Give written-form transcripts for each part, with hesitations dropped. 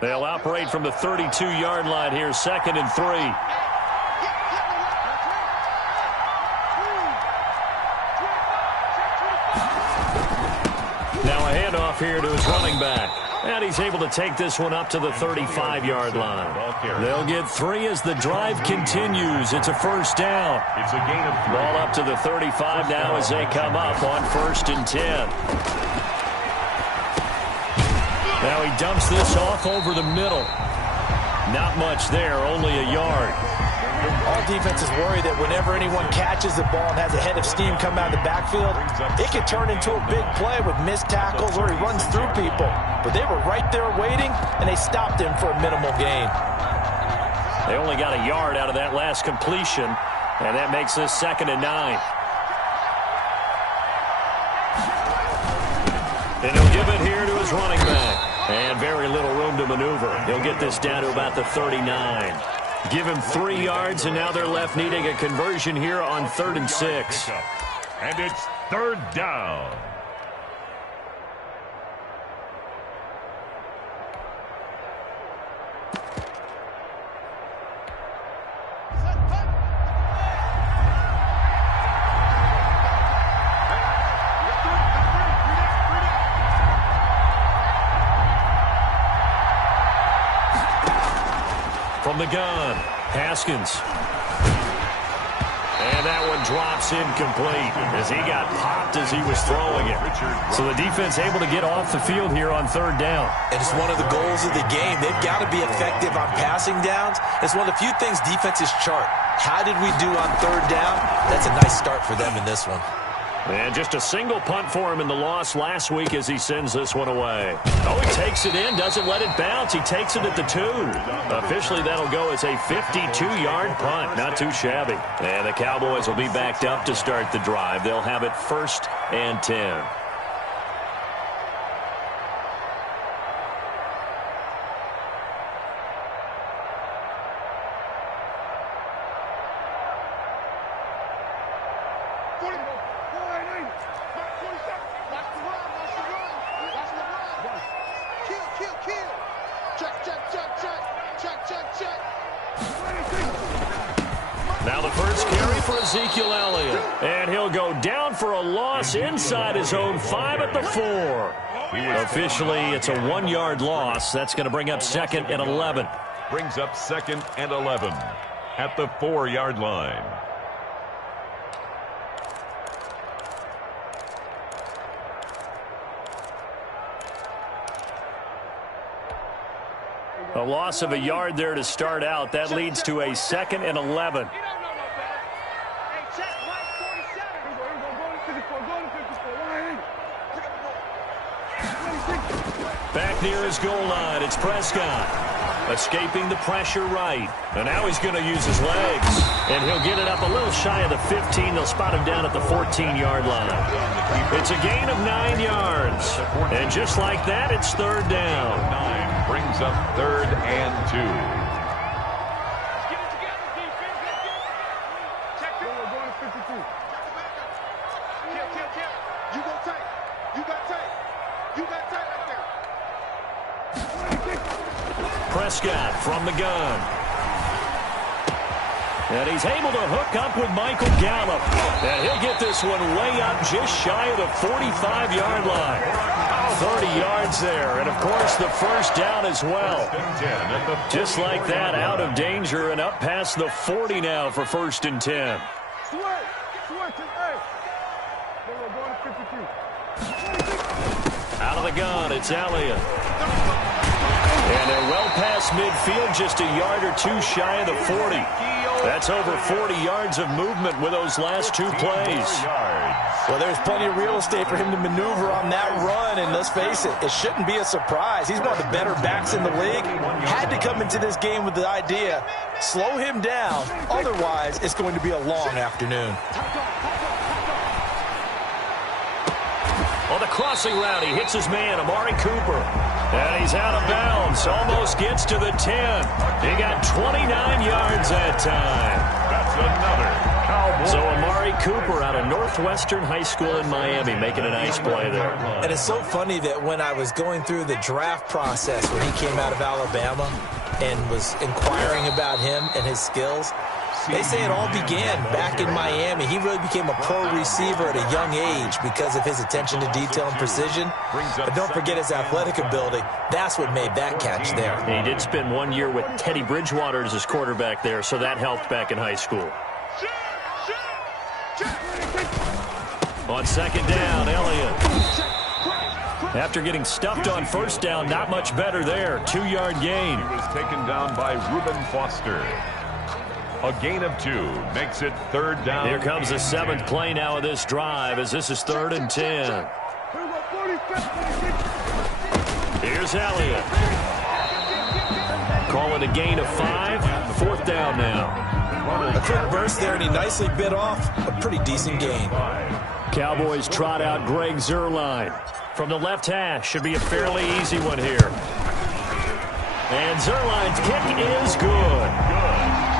They'll operate from the 32-yard line here, 2nd and 3. Now a handoff here to his running back. And he's able to take this one up to the 35-yard line. They'll get 3 as the drive continues. It's a first down. It's a gain of 3. Ball up to the 35 now as they come up on 1st and 10. Now he dumps this off over the middle. Not much there, only a yard. All defenses worry that whenever anyone catches the ball and has a head of steam come out of the backfield, it can turn into a big play with missed tackles or he runs through people. But they were right there waiting, and they stopped him for a minimal gain. They only got a yard out of that last completion, and that makes this 2nd and 9. And he'll give it here to his running back. And very little room to maneuver. He'll get this down to about the 39. Give him 3 yards, and now they're left needing a conversion here on 3rd and 6. And it's 3rd down. From the gun, Haskins. And that one drops incomplete as he got popped as he was throwing it. So the defense able to get off the field here on 3rd down. And it's one of the goals of the game. They've got to be effective on passing downs. It's one of the few things defenses chart. How did we do on 3rd down? That's a nice start for them in this one. And just a single punt for him in the loss last week as he sends this one away. Oh, he takes it in, doesn't let it bounce. He takes it at the 2. Officially, that'll go as a 52-yard punt. Not too shabby. And the Cowboys will be backed up to start the drive. They'll have it 1st and 10. Now the first carry for Ezekiel Elliott. And he'll go down for a loss inside his own 5 at the 4. Officially, it's a 1-yard loss. That's going to bring up 2nd and 11. Brings up 2nd and 11 at the 4-yard line. A loss of a yard there to start out. That leads to a 2nd and 11. Back near his goal line, it's Prescott. Escaping the pressure right. And now he's going to use his legs. And he'll get it up a little shy of the 15. They'll spot him down at the 14-yard line. It's a gain of 9 yards. And just like that, it's 3rd down. 9 brings up 3rd and 2. Prescott from the gun. And he's able to hook up with Michael Gallup. And he'll get this one way up just shy of the 45-yard line. 30 yards there. And, of course, the first down as well. Just like that, out of danger and up past the 40 now for 1st and 10. Out of the gun, it's Elliott. And they're well past midfield, just a yard or 2 shy of the 40. That's over 40 yards of movement with those last 2 plays. Well, there's plenty of real estate for him to maneuver on that run, and let's face it, it shouldn't be a surprise. He's one of the better backs in the league. Had to come into this game with the idea, slow him down, otherwise it's going to be a long afternoon. On the crossing route, he hits his man, Amari Cooper. And he's out of bounds, almost gets to the 10. He got 29 yards that time. That's another Cowboy. So Amari Amari Cooper out of Northwestern High School in Miami making a nice play there. And it's so funny that when I was going through the draft process when he came out of Alabama and was inquiring about him and his skills, they say it all began back in Miami. He really became a pro receiver at a young age because of his attention to detail and precision. But don't forget his athletic ability. That's what made that catch there. He did spend 1 year with Teddy Bridgewater as his quarterback there, so that helped back in high school. On second down, Elliott. After getting stuffed on first down, not much better there. 2-yard gain. He was taken down by Reuben Foster. A gain of 2 makes it 3rd down. Here comes the 7th play now of this drive as this is 3rd and 10. Here's Elliott. Call it a gain of 5. 4th down now. A quick burst there, and he nicely bit off a pretty decent gain. Cowboys trot out Greg Zuerlein. From the left hash, should be a fairly easy one here. And Zuerlein's kick is good.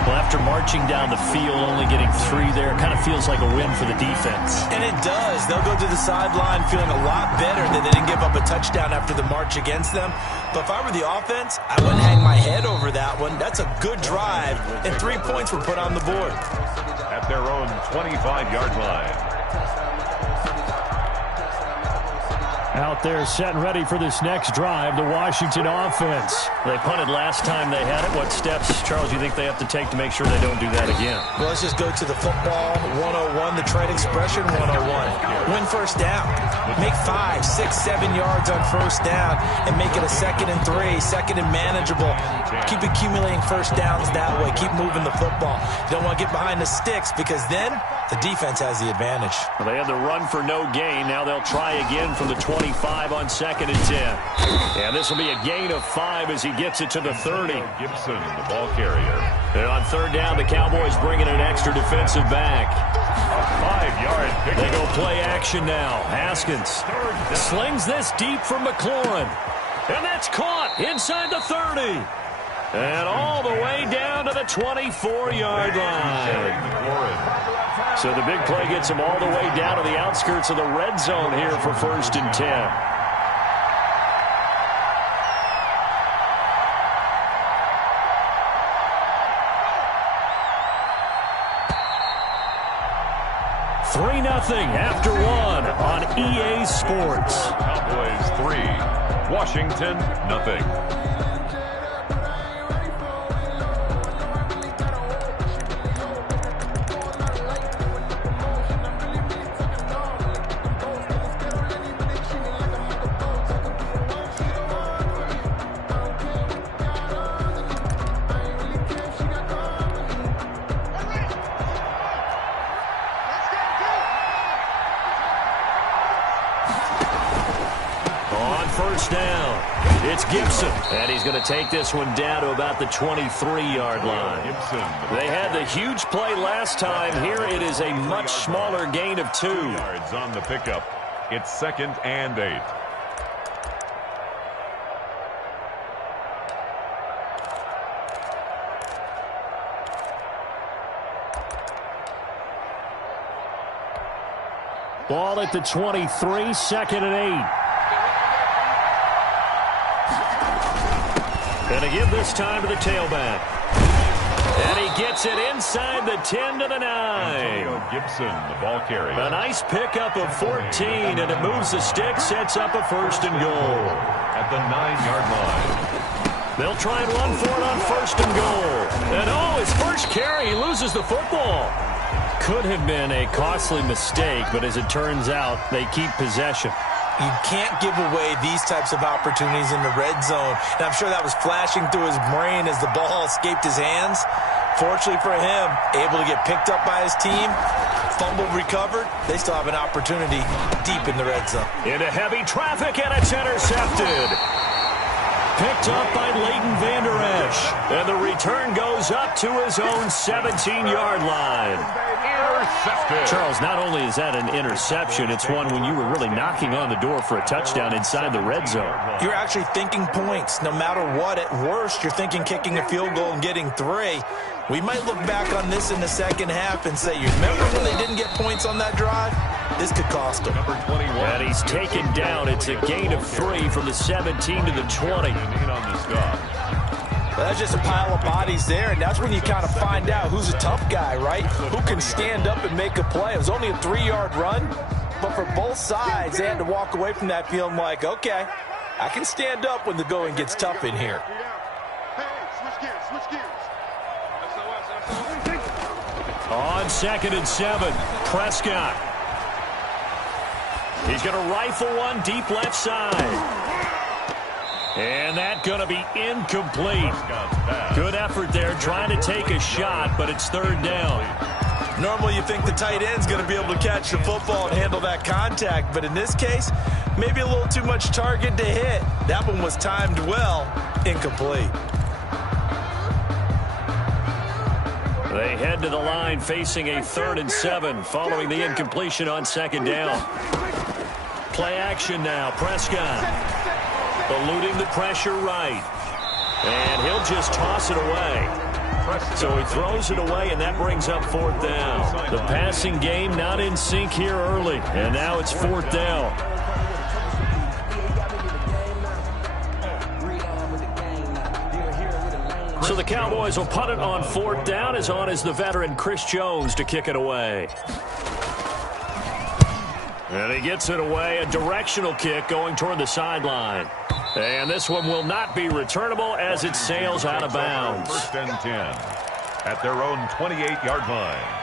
Well, after marching down the field, only getting 3 there, kind of feels like a win for the defense. And it does. They'll go to the sideline feeling a lot better that they didn't give up a touchdown after the march against them. But if I were the offense, I wouldn't hang my head over that one. That's a good drive, and 3 points were put on the board. At their own 25-yard line. Out there set and ready for this next drive, the Washington offense. They punted last time they had it. What steps, Charles, you think they have to take to make sure they don't do that again? Well, let's just go to the football 101, the trade expression 101. Win first down. Make 5, 6, 7 yards on first down and make it a 2nd and 3, 2nd and manageable. Keep accumulating first downs that way. Keep moving the football. You don't want to get behind the sticks because then the defense has the advantage. Well, they had the run for no gain. Now they'll try again from the 25 on 2nd and 10. And this will be a gain of 5 as he gets it to the 30. Gibson, the ball carrier. And on 3rd down, the Cowboys bringing an extra defensive back. A 5-yard pick. They go play action now. Haskins slings this deep from McLaurin. And that's caught inside the 30. And all the way down to the 24-yard line. So the big play gets him all the way down to the outskirts of the red zone here for 1st and 10. Three 0 after 1 on EA Sports. Cowboys 3, Washington 0. It's Gibson, and he's going to take this one down to about the 23-yard line. They had the huge play last time. Here it is a much smaller gain of 2 yards on the pickup. It's 2nd and 8. Ball at the 23, 2nd and 8. And again this time to the tailback. And he gets it inside the 10 to the 9. Gibson, the ball carrier. A nice pickup of 14, and it moves the stick, sets up a 1st and goal. At the 9-yard line. They'll try and run for it on 1st and goal. And his first carry, he loses the football. Could have been a costly mistake, but as it turns out, they keep possession. You can't give away these types of opportunities in the red zone. And I'm sure that was flashing through his brain as the ball escaped his hands. Fortunately for him, able to get picked up by his team, fumbled, recovered. They still have an opportunity deep in the red zone. Into heavy traffic, and it's intercepted. Picked up by Leighton Vander Esch. And the return goes up to his own 17-yard line. intercepted. Charles, not only is that an interception, it's one when you were really knocking on the door for a touchdown inside the red zone. You're actually thinking points. No matter what, at worst, you're thinking kicking a field goal and getting 3. We might look back on this in the second half and say, you remember when they didn't get points on that drive? This could cost them. Number 21. And he's taken down. It's a gain of 3 from the 17 to the 20. Well, that's just a pile of bodies there, and that's when you kind of find out who's a tough guy, right? Who can stand up and make a play. It was only a 3-yard run, but for both sides, they had to walk away from that feeling like, okay, I can stand up when the going gets tough in here. On 2nd and 7, Prescott. He's going to rifle one deep left side. And that's going to be incomplete. Good effort there, trying to take a shot, but it's 3rd down. Normally you think the tight end's going to be able to catch the football and handle that contact, but in this case, maybe a little too much target to hit. That one was timed well, incomplete. They head to the line facing a 3rd and 7 following the incompletion on 2nd down. Play action now, Prescott. Eluding the pressure right. And he'll just toss it away. So he throws it away, and that brings up 4th down. The passing game not in sync here early, and now it's 4th down. So the Cowboys will punt it on 4th down. As on is the veteran Chris Jones to kick it away. And he gets it away, a directional kick going toward the sideline. And this one will not be returnable as it sails out of bounds. 1st and 10 at their own 28-yard line.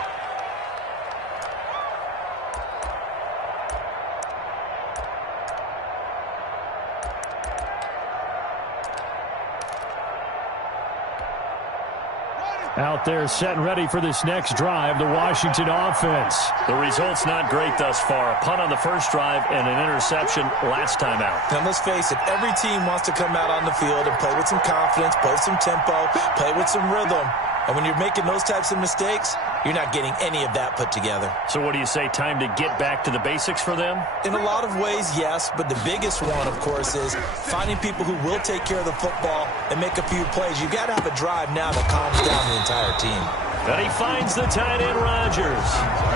Out there set and ready for this next drive, the Washington offense. The result's not great thus far. A punt on the first drive and an interception last time out. Now, let's face it, every team wants to come out on the field and play with some confidence, play with some tempo, play with some rhythm. And when you're making those types of mistakes, you're not getting any of that put together. So what do you say, time to get back to the basics for them? In a lot of ways, yes, but the biggest one, of course, is finding people who will take care of the football and make a few plays. You got to have a drive now that calms down the entire team. And he finds the tight end, Rodgers.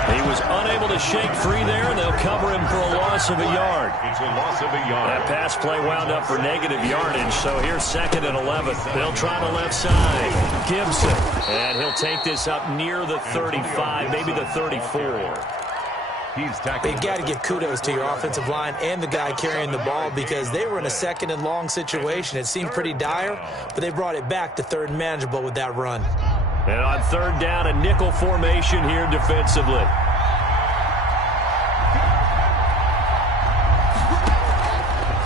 He was unable to shake free there, and they'll cover him for a loss of a yard. It's a loss of a yard. That pass play wound up for negative yardage, so here's 2nd and 11. They'll try the left side. Gibson, and he'll take this up near the 35, maybe the 34. You got to give kudos to your offensive line and the guy carrying the ball because they were in a 2nd and long situation. It seemed pretty dire, but they brought it back to 3rd and manageable with that run. And on 3rd down, a nickel formation here defensively.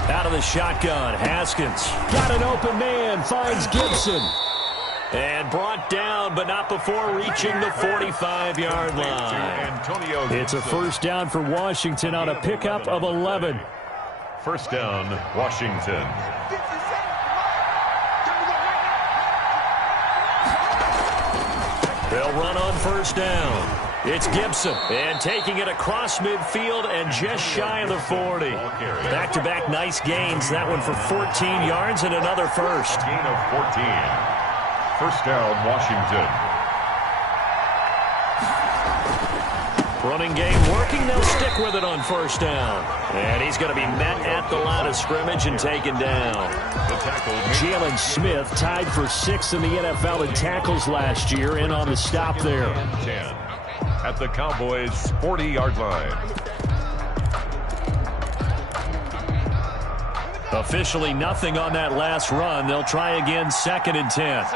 Out of the shotgun, Haskins. Got an open man, finds Gibson. And brought down, but not before reaching the 45-yard line. It's a 1st down for Washington on a pickup of 11. 1st down, Washington. They'll run on 1st down. It's Gibson, and taking it across midfield and just shy of the 40. Back-to-back nice gains. That one for 14 yards and another first. Gain of 14. 1st down, Washington. Running game working. They'll stick with it on 1st down. And he's going to be met at the line of scrimmage and taken down. Jalen Smith tied for 6th in the NFL in tackles last year, in on the stop there. 10 at the Cowboys' 40-yard line. Officially nothing on that last run. They'll try again, 2nd and 10.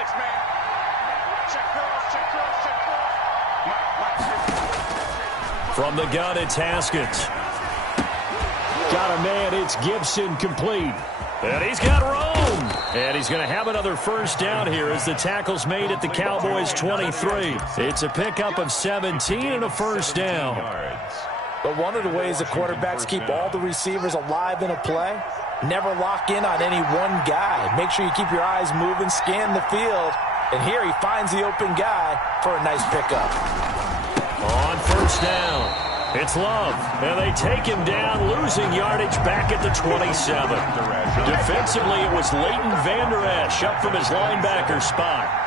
From the gun, it's Haskins. Got a man, it's Gibson, complete. And he's got room. And he's going to have another 1st down here as the tackle's made at the Cowboys' 23. It's a pickup of 17 and a 1st down. But one of the ways the quarterbacks keep all the receivers alive in a play, never lock in on any one guy. Make sure you keep your eyes moving, scan the field. And here he finds the open guy for a nice pickup. On first down. It's Love, and they take him down, losing yardage back at the 27. Defensively, it was Leighton Vander Esch up from his linebacker spot.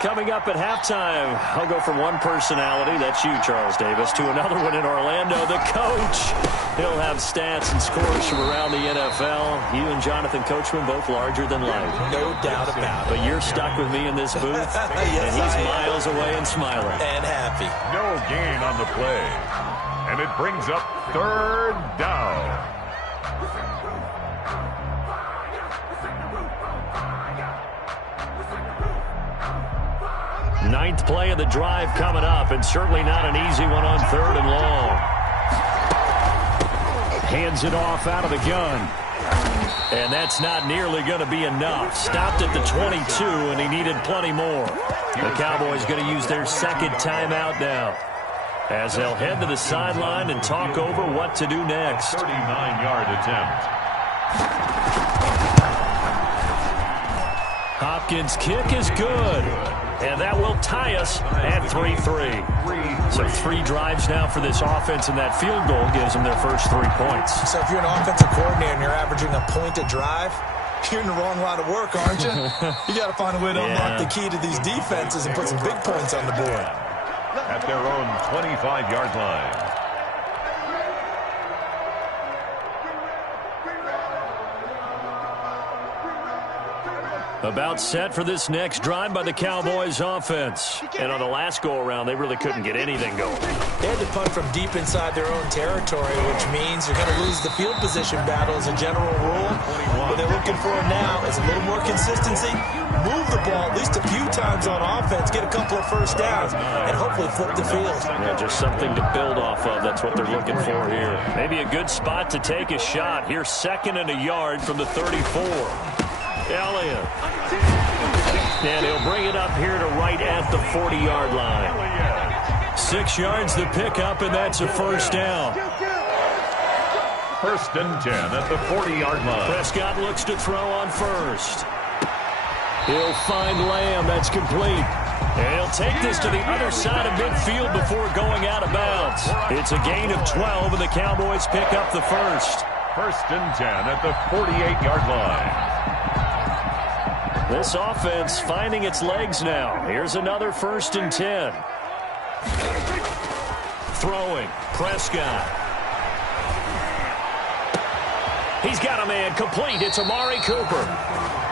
Coming up at halftime, I'll go from one personality, that's you, Charles Davis, to another one in Orlando, the coach. He'll have stats and scores from around the NFL. You and Jonathan Coachman both larger than life. No doubt about it. But you're stuck with me in this booth, yes, and he's miles away and smiling. And happy. No gain on the play. And it brings up third down. Ninth play of the drive coming up, and certainly not an easy one on third and long. Hands it off out of the gun. And that's not nearly going to be enough. Stopped at the 22, and he needed plenty more. The Cowboys going to use their second timeout now, as they'll head to the sideline and talk over what to do next. 39-yard attempt. Hopkins' kick is good. And that will tie us at 3-3. So 3 drives now for this offense, and that field goal gives them their first 3 points. So if you're an offensive coordinator and you're averaging a point a drive, you're in the wrong line of work, aren't you? You got to find a way to unlock the key to these defenses and put some big points on the board. At their own 25-yard line. About set for this next drive by the Cowboys offense. And on the last go-around, they really couldn't get anything going. They had to punt from deep inside their own territory, which means you're going to lose the field position battle as a general rule. What they're looking for now is a little more consistency, move the ball at least a few times on offense, get a couple of first downs, and hopefully flip the field. Yeah, just something to build off of. That's what they're looking for here. Maybe a good spot to take a shot. Here's 2nd and a yard from the 34. Elliott. And he'll bring it up here to right at the 40-yard line. 6 yards the pickup, and that's a first down. 1st and 10 at the 40-yard line. Prescott looks to throw on first. He'll find Lamb. That's complete. And he'll take this to the other side of midfield before going out of bounds. It's a gain of 12, and the Cowboys pick up the first. 1st and 10 at the 48-yard line. This offense finding its legs now. Here's another 1st and 10. Throwing. Prescott. He's got a man complete. It's Amari Cooper.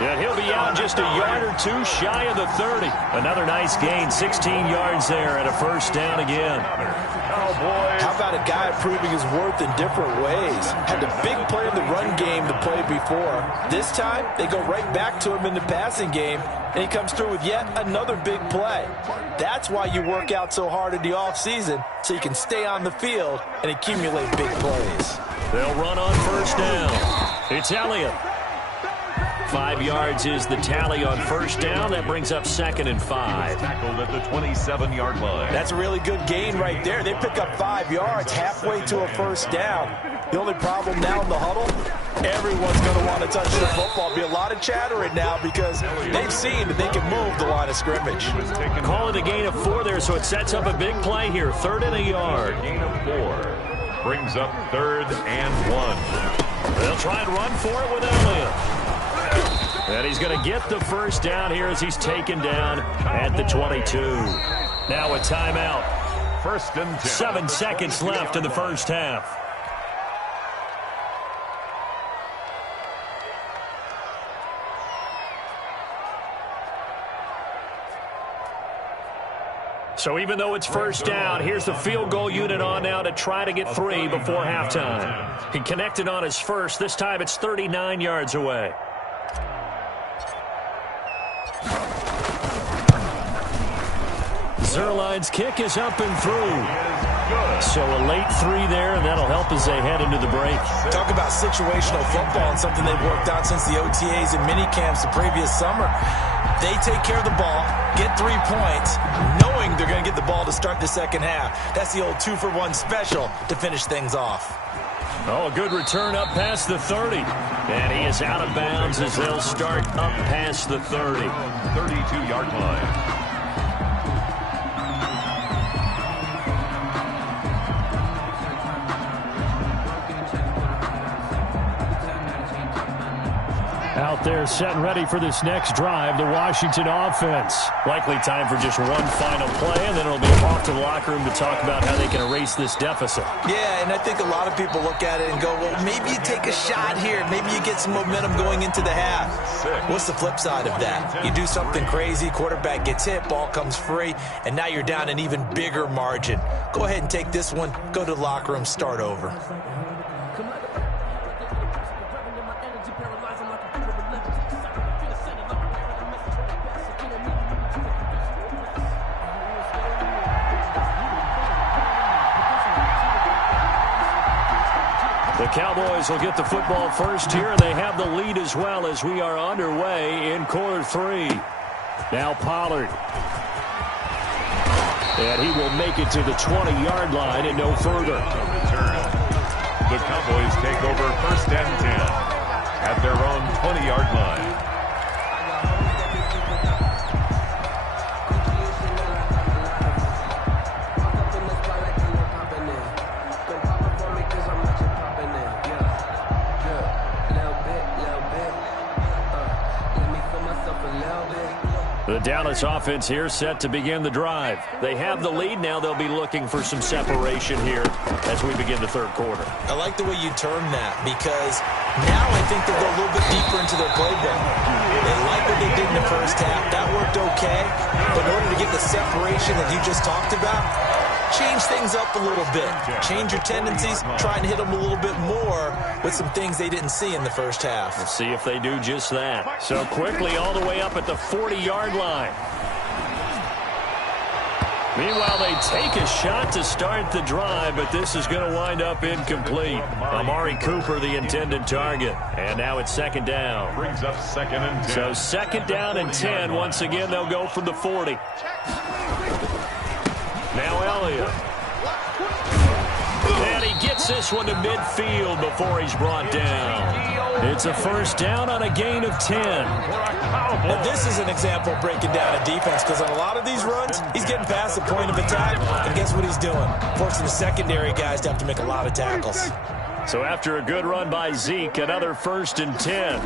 And he'll be out just a yard or 2 shy of the 30. Another nice gain. 16 yards there and a first down again. Cowboys. How about a guy proving his worth in different ways? Had a big play in the run game the play before. This time, they go right back to him in the passing game, and he comes through with yet another big play. That's why you work out so hard in the offseason, so you can stay on the field and accumulate big plays. They'll run on first down. It's Elliott. 5 yards is the tally on first down. That brings up 2nd and 5. Tackled at the 27-yard line. That's a really good gain right there. They pick up 5 yards halfway to a first down. The only problem now in the huddle, everyone's going to want to touch the football. There'll be a lot of chattering now because they've seen that they can move the line of scrimmage. Call it a gain of 4 there, so it sets up a big play here. 3rd and a yard. Gain of 4. Brings up 3rd and 1. They'll try and run for it with Elliott. And he's going to get the first down here as he's taken down at the 22. Now a timeout. 1st and 10. 7 seconds left in the first half. So even though it's first down, here's the field goal unit on now to try to get 3 before halftime. He connected on his first. This time it's 39 yards away. Zerline's kick is up and through. So a late 3 there, and that'll help as they head into the break. Talk about situational football and something they've worked out since the OTAs and mini camps the previous summer. They take care of the ball, get 3 points, knowing they're going to get the ball to start the second half. That's the old 2-for-1 special to finish things off. Oh, a good return up past the 30. And he is out of bounds as they'll start up past the 30. 32-yard line. Out there set and ready for this next drive, the Washington offense. Likely time for just one final play, and then it'll be off to the locker room to talk about how they can erase this deficit. Yeah, and I think a lot of people look at it and go, well, maybe you take a shot here. Maybe you get some momentum going into the half. What's the flip side of that? You do something crazy, quarterback gets hit, ball comes free, and now you're down an even bigger margin. Go ahead and take this one, go to the locker room, start over. The Cowboys will get the football first here, and they have the lead as well as we are underway in quarter 3. Now Pollard. And he will make it to the 20-yard line and no further. The Cowboys take over first and 10 at their own 20-yard line. The Dallas offense here set to begin the drive. They have the lead. Now they'll be looking for some separation here as we begin the third quarter. I like the way you term that because now I think they'll go a little bit deeper into their playbook. They like what they did in the first half. That worked okay. But in order to get the separation that you just talked about, change things up a little bit. Change your tendencies. Try and hit them a little bit more with some things they didn't see in the first half. We'll see if they do just that. So quickly all the way up at the 40-yard line. Meanwhile, they take a shot to start the drive, but this is going to wind up incomplete. Amari Cooper, the intended target. And now it's second down. Brings up second and 10. So second down and 10. Once again, they'll go from the 40. Now Elliott. And he gets this one to midfield before he's brought down. It's a first down on a gain of 10. Now this is an example of breaking down a defense because on a lot of these runs, he's getting past the point of attack, and guess what he's doing? Forcing the secondary guys to have to make a lot of tackles. So after a good run by Zeke, another first and 10.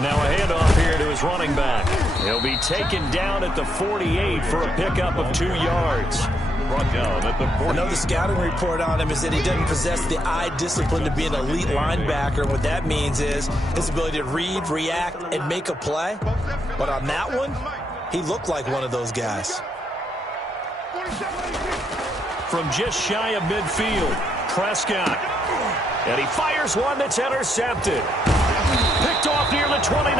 Now a handoff here to his running back. He'll be taken down at the 48 for a pickup of 2 yards. Brought down at the 40. I know the scouting report on him is that he doesn't possess the eye discipline to be an elite linebacker. What that means is his ability to read, react, and make a play. But on that one, he looked like one of those guys. From just shy of midfield, Prescott. And he fires one that's intercepted. Picked off near the 29.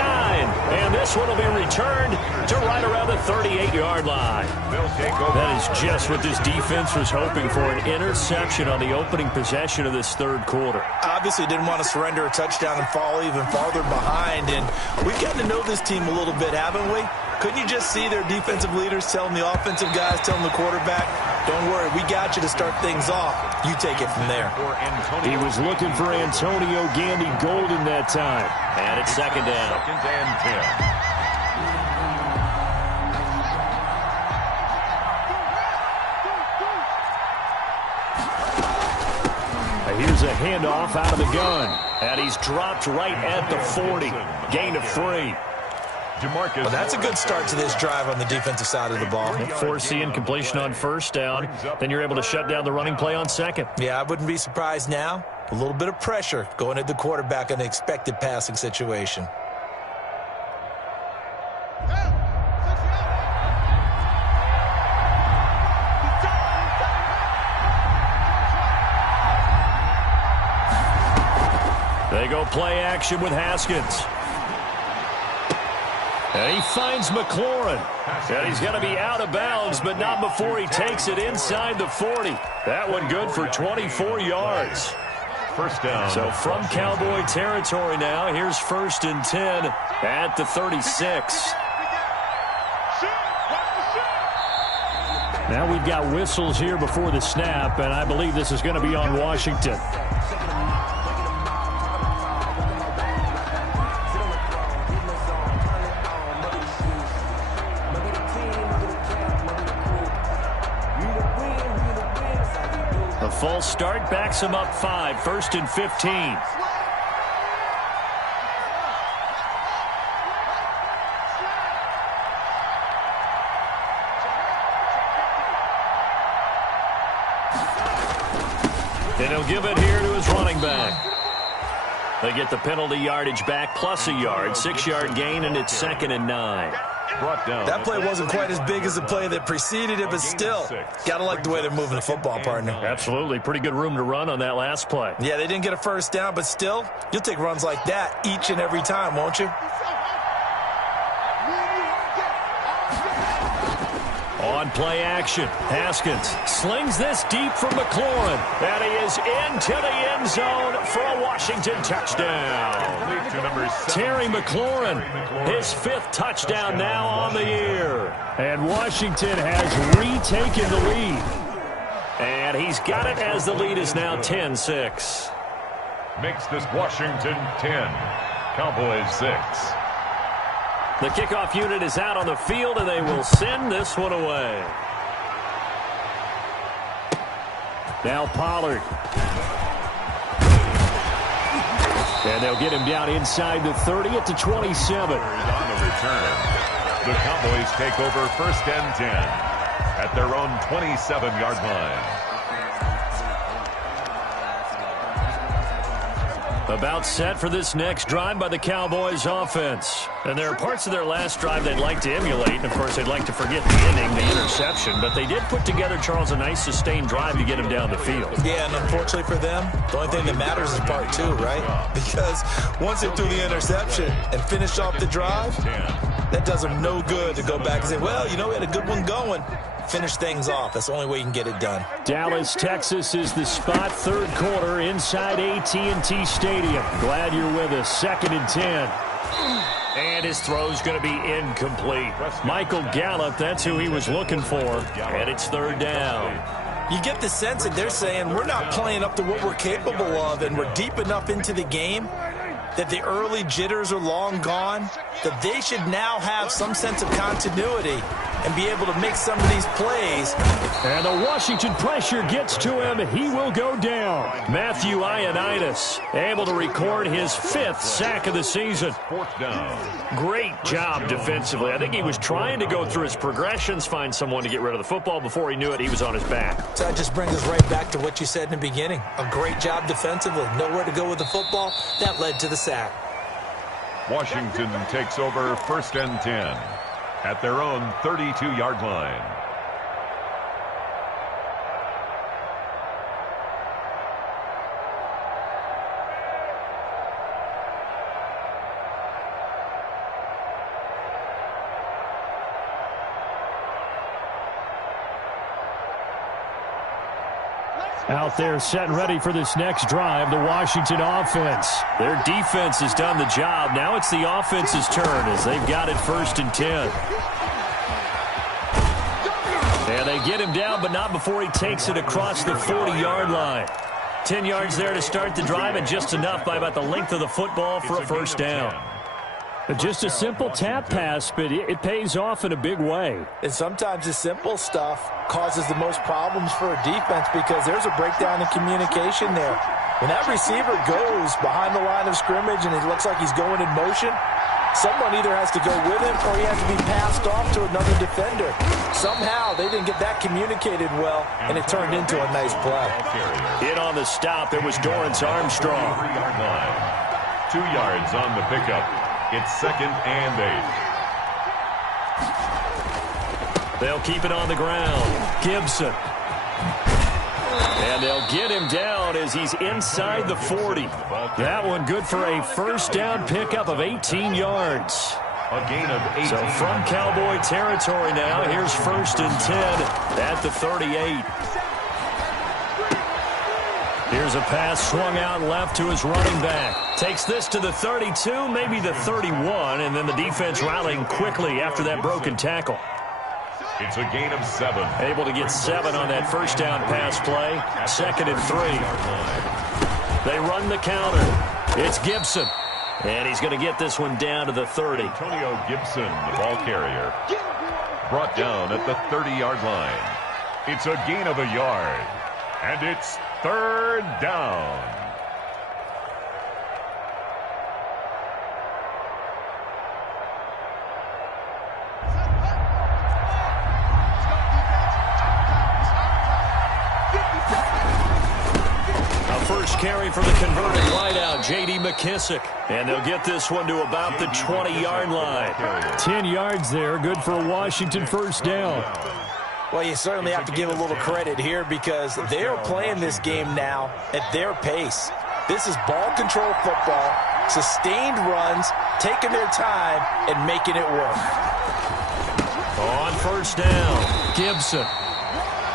And this one will be returned to right around the 38-yard line. That is just what this defense was hoping for, an interception on the opening possession of this third quarter. Obviously didn't want to surrender a touchdown and fall even farther behind. And we've gotten to know this team a little bit, haven't we? Couldn't you just see their defensive leaders telling the offensive guys, telling the quarterback, don't worry, we got you to start things off. You take it from there. He was looking for Antonio Gandy Golden that time. And it's second down. Second and 10. Here's a handoff out of the gun. And he's dropped right at the 40. Gain of 3. Well, that's a good start to this drive on the defensive side of the ball. Force the incompletion on first down. Then you're able to shut down the running play on second. Yeah, I wouldn't be surprised now. A little bit of pressure going at the quarterback in the expected passing situation. They go play action with Haskins. And he finds McLaurin. And he's going to be out of bounds, but not before he takes it inside the 40. That one good for 24 yards. First down. So from Cowboy territory now, here's 1st and 10 at the 36. Now we've got whistles here before the snap, and I believe this is going to be on Washington. A false start backs him up 5, 1st and 15. And he'll give it here to his running back. They get the penalty yardage back plus a yard, 6-yard gain, and it's 2nd and 9. That play wasn't quite as big as the play that preceded it, but still, got to like the way they're moving the football, partner. Absolutely. Pretty good room to run on that last play. Yeah, they didn't get a first down, but still, you'll take runs like that each and every time, won't you? On play action, Haskins slings this deep for McLaurin. And he is into the end zone for a Washington touchdown. Terry McLaurin, his 5th touchdown now on the year. And Washington has retaken the lead. And he's got it as the lead is now 10-6. Makes this Washington 10, Cowboys 6. The kickoff unit is out on the field, and they will send this one away. Now Pollard. And they'll get him down inside the 30 at the 27. On the return, the Cowboys take over 1st and 10 at their own 27-yard line. About set for this next drive by the Cowboys offense. And there are parts of their last drive they'd like to emulate. And, of course, they'd like to forget the ending, the interception. But they did put together, Charles, a nice sustained drive to get him down the field. Yeah, and unfortunately for them, the only thing that matters is part 2, right? Because once they threw the interception and finished off the drive, that does them no good to go back and say, well, you know, we had a good one going. Finish things off. That's the only way you can get it done. Dallas, Texas is the spot, 3rd quarter inside AT&T Stadium. Glad you're with us. 2nd and 10. And his throw's going to be incomplete. Michael Gallup, that's who he was looking for. And it's 3rd down. You get the sense that they're saying we're not playing up to what we're capable of, and we're deep enough into the game that the early jitters are long gone, that they should now have some sense of continuity and be able to make some of these plays. And the Washington pressure gets to him. He will go down. Matthew Ioannidis able to record his 5th sack of the season. 4th down. Great job defensively. I think he was trying to go through his progressions, find someone to get rid of the football. Before he knew it, he was on his back. So that just brings us right back to what you said in the beginning. A great job defensively. Nowhere to go with the football. That led to the sack. Washington takes over 1st and 10 at their own 32-yard line. Out there set and ready for this next drive, the Washington offense. Their defense has done the job. Now it's the offense's turn as they've got it 1st and 10. And they get him down, but not before he takes it across the 40-yard line. 10 yards there to start the drive, and just enough by about the length of the football for a 1st down. Just a simple tap pass, but it pays off in a big way. And sometimes the simple stuff causes the most problems for a defense because there's a breakdown in communication there. When that receiver goes behind the line of scrimmage and it looks like he's going in motion, someone either has to go with him or he has to be passed off to another defender. Somehow they didn't get that communicated well, and it turned into a nice play. In on the stop, it was Dorrance Armstrong. 2 yards on the pickup. It's 2nd and 8. They'll keep it on the ground. Gibson. And they'll get him down as he's inside the 40. That one good for a 1st down pickup of 18 yards. A gain of 18. So from Cowboy territory now, here's 1st and 10 at the 38. Here's a pass swung out left to his running back. Takes this to the 32, maybe the 31, and then the defense rallying quickly after that broken tackle. It's a gain of 7. Able to get 7 on that first down pass play. 2nd and 3. They run the counter. It's Gibson. And he's going to get this one down to the 30. Antonio Gibson, the ball carrier, brought down at the 30-yard line. It's a gain of a yard. And it's 3rd down. First carry for the converted wideout, J.D. McKissick. And they'll get this one to about the 20-yard line. 10 yards there, good for a Washington first down. Well, you certainly have to give a little credit here because they're playing this game now at their pace. This is ball control football, sustained runs, taking their time, and making it work. On first down, Gibson.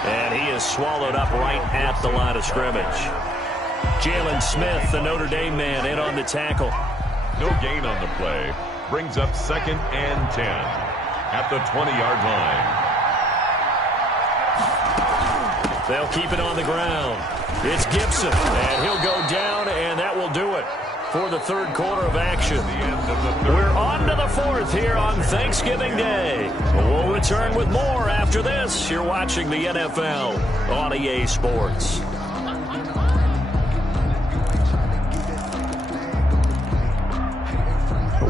And he is swallowed up right at the line of scrimmage. Jalen Smith, the Notre Dame man, in on the tackle. No gain on the play. Brings up 2nd and 10 at the 20-yard line. They'll keep it on the ground. It's Gibson, and he'll go down, and that will do it for the 3rd quarter of action. We're on to the 4th here on Thanksgiving Day. We'll return with more after this. You're watching the NFL on EA Sports.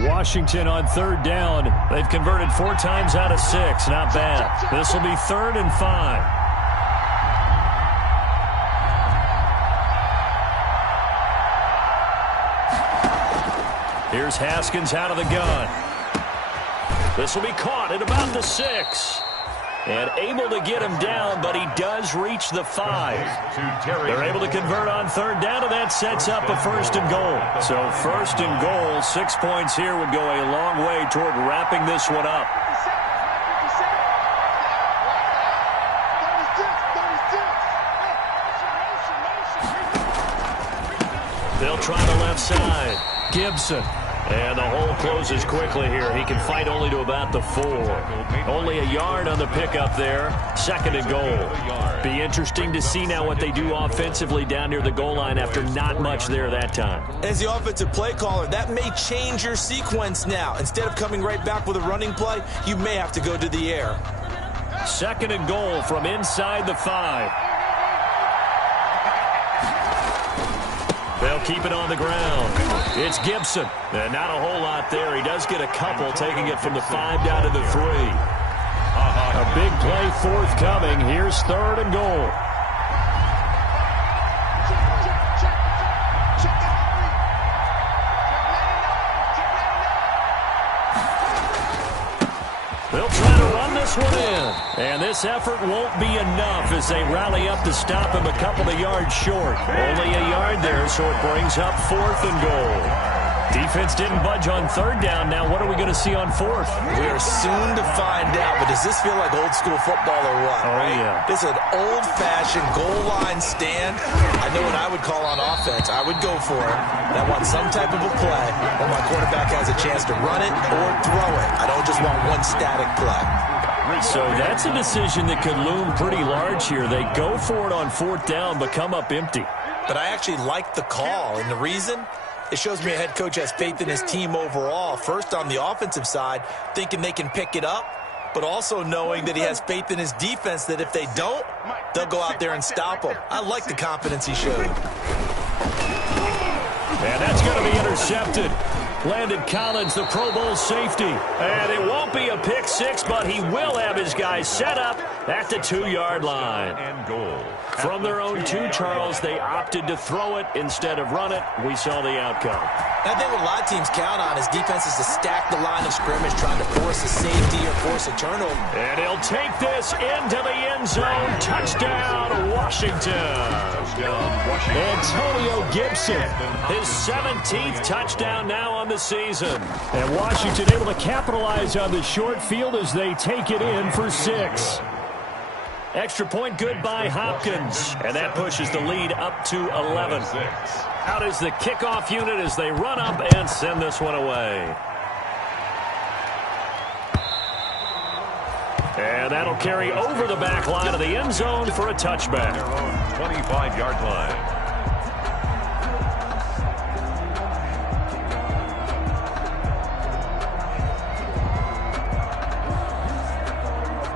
Washington on 3rd down. They've converted 4 times out of 6. Not bad. This will be 3rd and 5. Here's Haskins out of the gun. This will be caught at about the 6. And able to get him down, but he does reach the 5. They're able to convert on 3rd down, and that sets up a 1st and goal. So 1st and goal, 6 points here would go a long way toward wrapping this one up. They'll try the left side. Gibson. And the hole closes quickly here. He can fight only to about the 4. Only a yard on the pickup there. 2nd and goal. Be interesting to see now what they do offensively down near the goal line after not much there that time. As the offensive play caller, that may change your sequence now. Instead of coming right back with a running play, you may have to go to the air. 2nd and goal from inside the 5. They'll keep it on the ground. It's Gibson. And not a whole lot there. He does get a couple, taking it from the 5 down to the 3. A big play forthcoming. Here's 3rd and goal. They'll try to run this one in. And this effort won't be enough as they rally up to stop him a couple of yards short. Only a yard there, so it brings up 4th and goal. Defense didn't budge on 3rd down. Now what are we going to see on 4th? We are soon to find out, but does this feel like old school football or what? Oh, right? Yeah. This is an old-fashioned goal line stand. I know what I would call on offense. I would go for it. And I want some type of a play where my quarterback has a chance to run it or throw it. I don't just want one static play. So that's a decision that could loom pretty large here. They go for it on 4th down, but come up empty. But I actually like the call, and the reason? It shows me a head coach has faith in his team overall. First, on the offensive side, thinking they can pick it up, but also knowing that he has faith in his defense that if they don't, they'll go out there and stop them. I like the confidence he showed. And that's going to be intercepted. Landon Collins, the Pro Bowl safety. And it won't be a pick 6, but he will have his guys set up at the 2-yard line. And goal. From their own 2, Charles, they opted to throw it instead of run it. We saw the outcome. I think what a lot of teams count on is defenses to stack the line of scrimmage, trying to force a safety or force a turnover. And he'll take this into the end zone. Touchdown, Washington. Antonio Gibson. His 17th touchdown now on the season. And Washington able to capitalize on the short field as they take it in for 6. Extra point good by Hopkins. And that pushes the lead up to 11. Out is the kickoff unit as they run up and send this one away. And that'll carry over the back line of the end zone for a touchback. 25-yard line.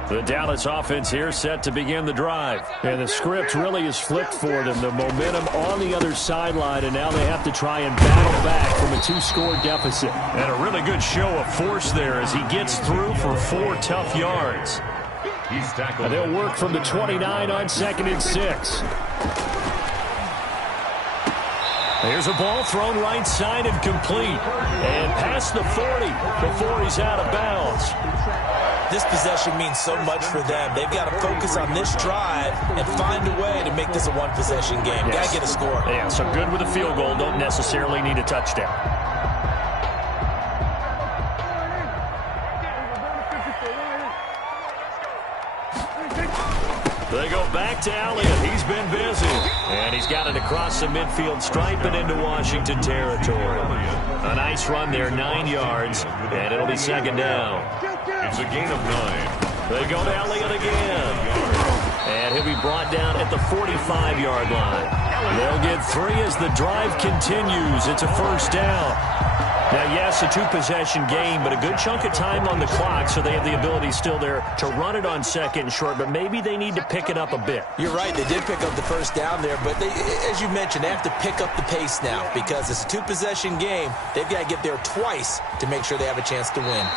The Dallas offense here set to begin the drive. And the script really is flipped for them. The momentum on the other sideline, and now they have to try and battle back from a 2-score deficit. And a really good show of force there as he gets through for 4 tough yards. He's tackled. And they'll work from the 29 on 2nd and 6. Here's a ball thrown right side and complete. And past the 40 before he's out of bounds. This possession means so much for them. They've got to focus on this drive and find a way to make this a one-possession game. Yes. Got to get a score. Yeah, so good with a field goal. Don't necessarily need a touchdown. They go back to Elliott. He's been busy. And he's got it across the midfield stripe and into Washington territory. A nice run there, 9 yards, and it'll be 2nd down. It's a gain of 9. They go to Elliott again. And he'll be brought down at the 45-yard line. They'll get 3 as the drive continues. It's a 1st down. Now, yes, a 2-possession game, but a good chunk of time on the clock, so they have the ability still there to run it on 2nd and short, but maybe they need to pick it up a bit. You're right. They did pick up the 1st down there, but they, as you mentioned, they have to pick up the pace now because it's a 2-possession game. They've got to get there twice to make sure they have a chance to win.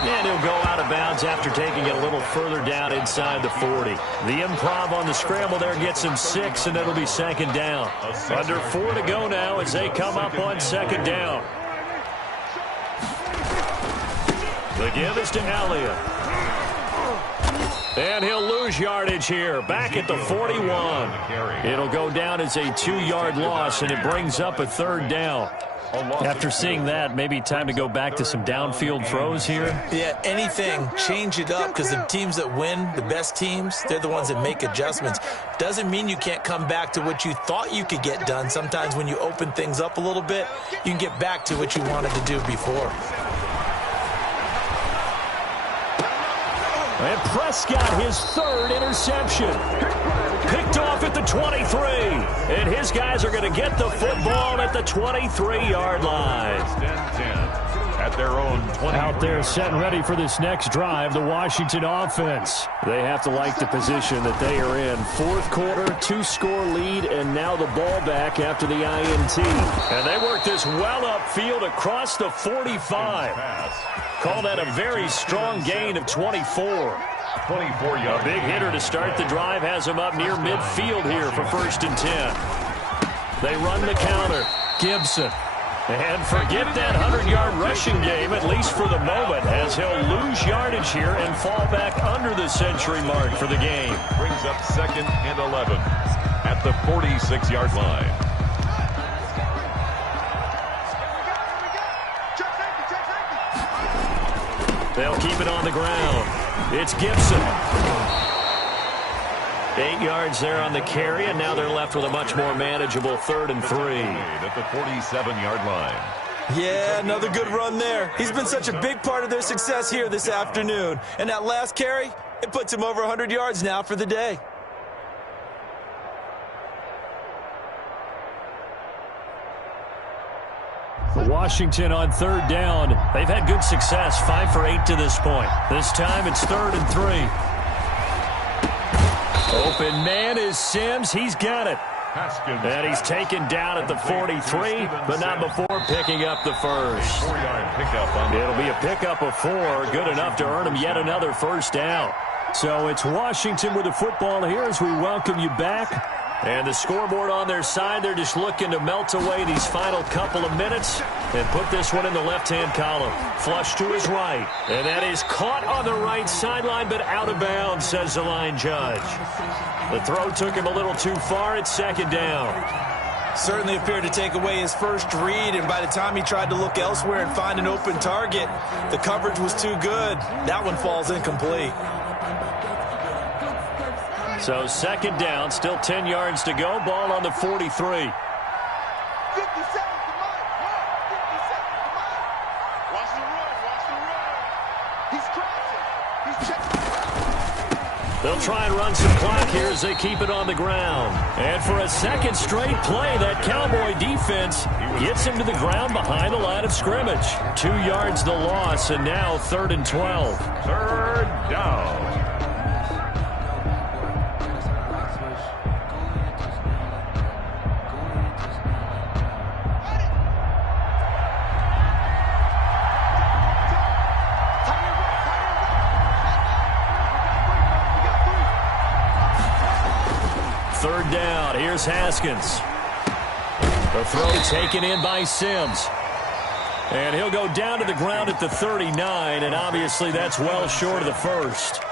And he'll go out of bounds after taking it a little further down inside the 40. The improv on the scramble there gets him 6, and it'll be 2nd down. Under 4 to go now as they come up on 2nd down. The give is to Elliott. And he'll lose yardage here. Back at the 41. It'll go down as a 2-yard loss, and it brings up a 3rd down. After seeing that, maybe time to go back to some downfield throws here. Yeah, anything. Change it up because the teams that win, the best teams, they're the ones that make adjustments. Doesn't mean you can't come back to what you thought you could get done. Sometimes when you open things up a little bit, you can get back to what you wanted to do before. And Prescott, his 3rd interception. Picked off at the 23. And his guys are going to get the football at the 23-yard line. 10-10 at their own 20. Out there set and ready for this next drive, the Washington offense. They have to like the position that they are in. 4th quarter, 2-score lead, and now the ball back after the INT. And they work this well upfield across the 45. Call that a very strong gain of 24. 24-yard. A big hitter to start the drive has him up near midfield here for 1st and 10. They run the counter. Gibson. And forget that 100-yard rushing game, at least for the moment, as he'll lose yardage here and fall back under the century mark for the game. Brings up 2nd and 11 at the 46-yard line. They'll keep it on the ground. It's Gibson. 8 yards there on the carry, and now they're left with a much more manageable 3rd and 3. At the 47-yard line. Yeah, another good run there. He's been such a big part of their success here this afternoon. And that last carry, it puts him over 100 yards now for the day. Washington on 3rd down. They've had good success, 5 for 8 to this point. This time it's 3rd and 3. Open man is Sims. He's got it. And he's taken down at the 43, but not before picking up the 1st. It'll be a pickup of 4, good enough to earn him yet another 1st down. So it's Washington with the football here as we welcome you back. And the scoreboard on their side, they're just looking to melt away these final couple of minutes and put this one in the left-hand column. Flush to his right. And that is caught on the right sideline, but out of bounds, says the line judge. The throw took him a little too far. It's 2nd down. Certainly appeared to take away his first read, and by the time he tried to look elsewhere and find an open target, the coverage was too good. That one falls incomplete. So second down, still 10 yards to go. Ball on the 43. 50 seconds to Mike. 50 seconds to Mike. Watch the run. Watch the run. He's crossing. He's checking. They'll try and run some clock here as they keep it on the ground. And for a second straight play, that Cowboy defense gets him to the ground behind the line of scrimmage. 2 yards the loss, and now 3rd and 12. Third down. Third down, here's Haskins. The throw taken in by Sims. And he'll go down to the ground at the 39, and obviously that's well short of the first.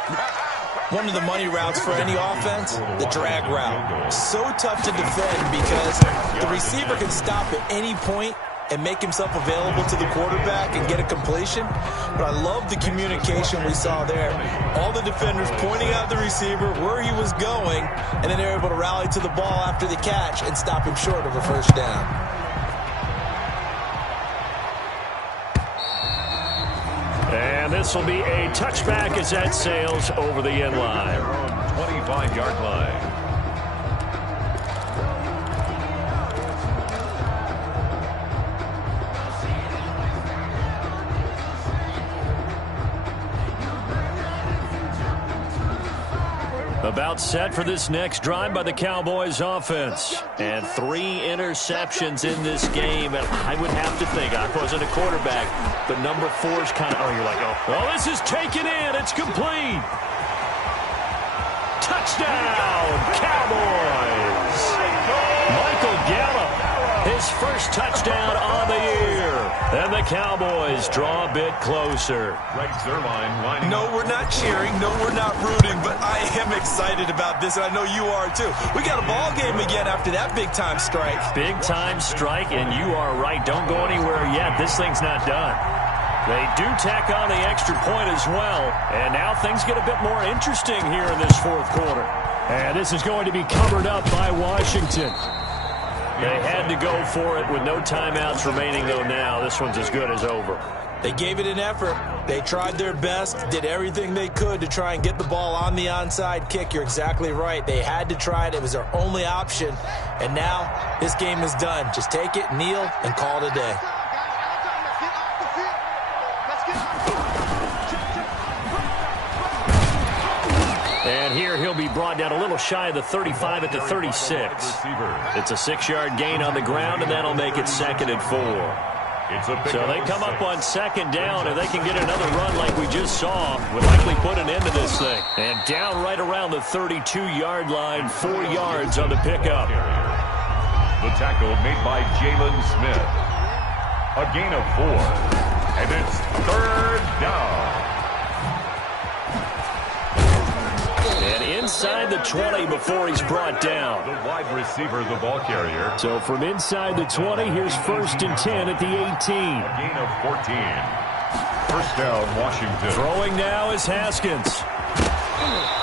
One of the money routes for any offense, the drag route. So tough to defend because the receiver can stop at any point and make himself available to the quarterback and get a completion. But I love the communication we saw there. All the defenders pointing out the receiver, where he was going, and then they're able to rally to the ball after the catch and stop him short of a first down. And this will be a touchback as that sails over the end line. 25-yard line. About set for this next drive by the Cowboys offense. And 3 interceptions in this game. And I would have to think, I wasn't a quarterback, but number 4's kind of, you're like, oh, this is taken in. It's complete. Touchdown, Cowboys. Michael Gallup, his first touchdown on the year. And the Cowboys draw a bit closer. Greg Zuerlein lining No, we're not cheering. No, we're not rooting. But I am excited about this, and I know you are too. We got a ball game again after that big-time strike. Big-time strike, and you are right. Don't go anywhere yet. This thing's not done. They do tack on the extra point as well. And now things get a bit more interesting here in this 4th quarter. And this is going to be covered up by Washington. They had to go for it with no timeouts remaining, though, now. This one's as good as over. They gave it an effort. They tried their best, did everything they could to try and get the ball on the onside kick. You're exactly right. They had to try it. It was their only option. And now this game is done. Just take it, kneel, and call it a day. And here he'll be brought down a little shy of the 35 at the 36. It's a 6-yard gain on the ground, and that'll make it 2nd and 4. So they come up on 2nd down, and they can get another run like we just saw. Would likely put an end to this thing. And down right around the 32-yard line, 4 yards on the pickup. The tackle made by Jalen Smith. A gain of 4. And it's 3rd down. And inside the 20 before he's brought down. The wide receiver, the ball carrier. So from inside the 20, here's 1st and 10 at the 18. A gain of 14. First down, Washington. Throwing now is Haskins.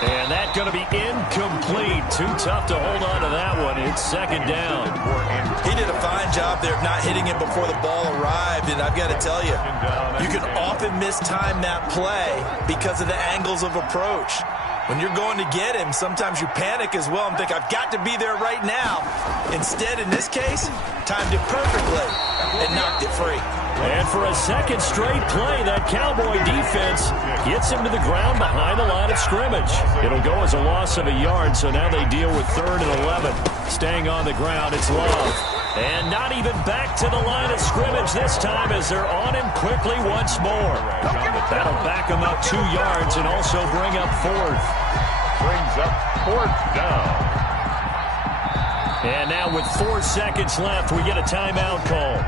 And that's going to be incomplete. Too tough to hold on to that one. It's 2nd down. He did a fine job there of not hitting it before the ball arrived, and I've got to tell you, you can often mistime that play because of the angles of approach. When you're going to get him, sometimes you panic as well and think, I've got to be there right now. Instead, in this case, timed it perfectly and knocked it free. And for a 2nd straight play, that Cowboy defense gets him to the ground behind the line of scrimmage. It'll go as a loss of a yard, so now they deal with 3rd and 11. Staying on the ground, it's Love. And not even back to the line of scrimmage this time as they're on him quickly once more. That'll back him up 2 yards and also bring up 4th. Brings up 4th down. And now with 4 seconds left, we get a timeout call.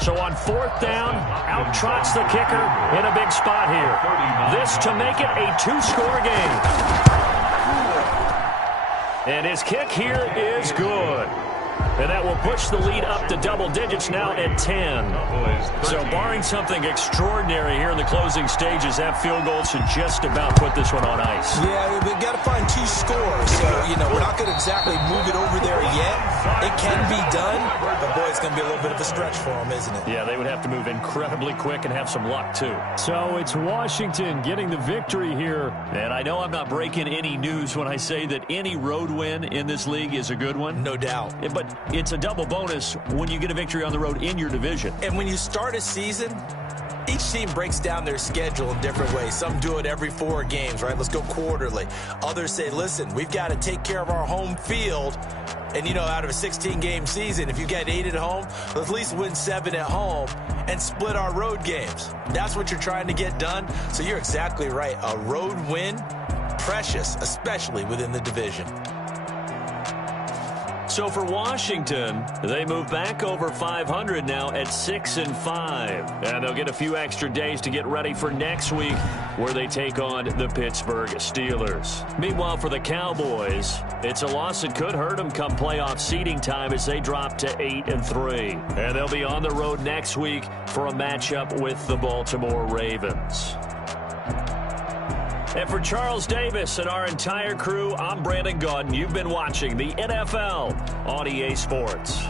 So on 4th down, out trots the kicker in a big spot here. This to make it a 2-score game. And his kick here is good. And that will push the lead up to double digits now at 10. So barring something extraordinary here in the closing stages, that field goal should just about put this one on ice. Yeah, we've got to find 2 scores. So, we're not going to exactly move it over there yet. It can be done, but boy, it's going to be a little bit of a stretch for them, isn't it? Yeah, they would have to move incredibly quick and have some luck, too. So it's Washington getting the victory here. And I know I'm not breaking any news when I say that any road win in this league is a good one. No doubt. But it's a double bonus when you get a victory on the road in your division. And when you start a season, each team breaks down their schedule in different ways. Some do it every 4 games, right? Let's go quarterly. Others say, listen, we've got to take care of our home field. And, out of a 16-game season, if you get 8 at home, let's at least win 7 at home and split our road games. That's what you're trying to get done. So you're exactly right. A road win, precious, especially within the division. So for Washington, they move back over 500 now at 6-5. And they'll get a few extra days to get ready for next week where they take on the Pittsburgh Steelers. Meanwhile, for the Cowboys, it's a loss that could hurt them come playoff seeding time as they drop to 8-3. And they'll be on the road next week for a matchup with the Baltimore Ravens. And for Charles Davis and our entire crew, I'm Brandon Gaudin. You've been watching the NFL on EA Sports.